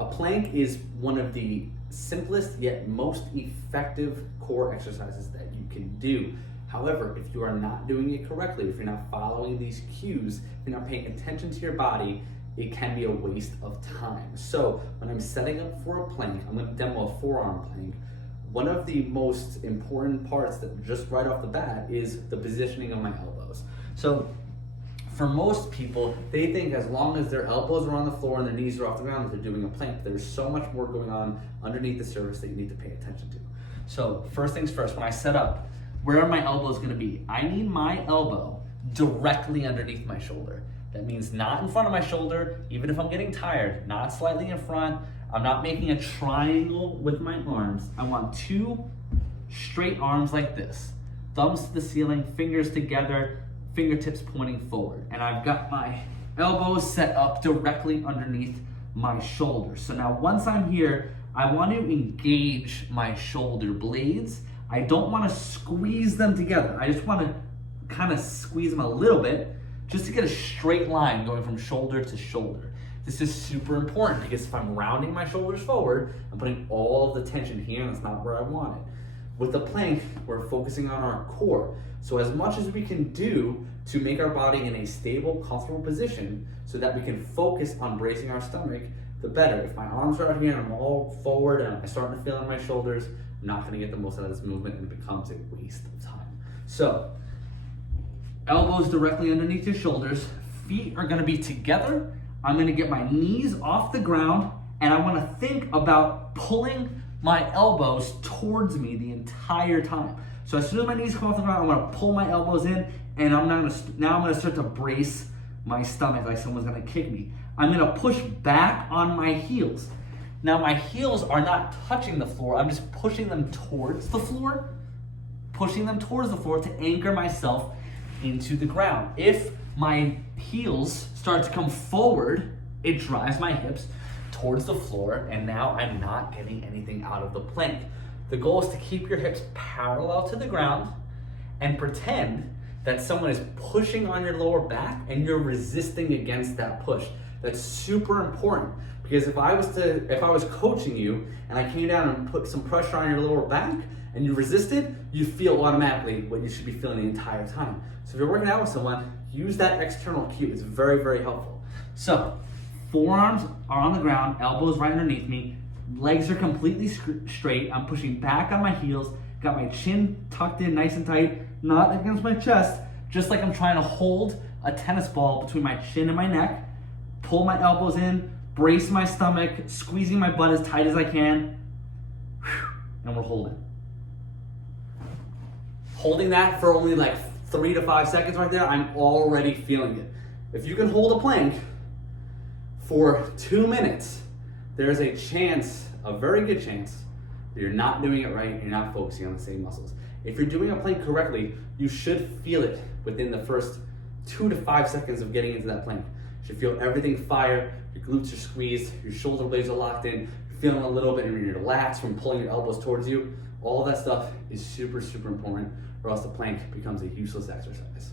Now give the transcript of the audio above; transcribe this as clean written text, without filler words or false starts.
A plank is one of the simplest yet most effective core exercises that you can do. However, if you are not doing it correctly, if you're not following these cues, if you're not paying attention to your body, it can be a waste of time. So when I'm setting up for a plank, I'm going to demo a forearm plank. One of the most important parts that just right off the bat is the positioning of my elbows. So for most people, they think as long as their elbows are on the floor and their knees are off the ground that they're doing a plank. There's so much more going on underneath the surface that you need to pay attention to. So first things first, when I set up, where are my elbows gonna be? I need my elbow directly underneath my shoulder. That means not in front of my shoulder, even if I'm getting tired, not slightly in front. I'm not making a triangle with my arms. I want two straight arms like this. Thumbs to the ceiling, fingers together, fingertips pointing forward. And I've got my elbows set up directly underneath my shoulders. So now once I'm here, I want to engage my shoulder blades. I don't want to squeeze them together. I just want to kind of squeeze them a little bit just to get a straight line going from shoulder to shoulder. This is super important because if I'm rounding my shoulders forward, I'm putting all of the tension here and that's not where I want it. With the plank, we're focusing on our core. So as much as we can do to make our body in a stable, comfortable position so that we can focus on bracing our stomach, the better. If my arms are out here and I'm all forward and I'm starting to feel in my shoulders, I'm not gonna get the most out of this movement and it becomes a waste of time. So, elbows directly underneath your shoulders, feet are gonna be together. I'm gonna get my knees off the ground and I wanna think about pulling my elbows towards me the entire time. So as soon as my knees come off the ground, I'm gonna pull my elbows in and now I'm gonna start to brace my stomach like someone's gonna kick me. I'm gonna push back on my heels. Now my heels are not touching the floor, I'm just pushing them towards the floor, to anchor myself into the ground. If my heels start to come forward, it drives my hips towards the floor and now I'm not getting anything out of the plank. The goal is to keep your hips parallel to the ground and pretend that someone is pushing on your lower back and you're resisting against that push. That's super important because if I was coaching you and I came down and put some pressure on your lower back and you resisted, you feel automatically what you should be feeling the entire time. So if you're working out with someone, use that external cue. It's very, very helpful. So forearms are on the ground, elbows right underneath me, legs are completely straight. I'm pushing back on my heels, got my chin tucked in nice and tight, not against my chest, just like I'm trying to hold a tennis ball between my chin and my neck, pull my elbows in, brace my stomach, squeezing my butt as tight as I can, and we're holding. Holding that for only like 3 to 5 seconds right there, I'm already feeling it. If you can hold a plank for 2 minutes, there's a chance, a very good chance, that you're not doing it right and you're not focusing on the same muscles. If you're doing a plank correctly, you should feel it within the first 2 to 5 seconds of getting into that plank. You should feel everything fire, your glutes are squeezed, your shoulder blades are locked in, you're feeling a little bit in your lats from pulling your elbows towards you. All of that stuff is super, super important or else the plank becomes a useless exercise.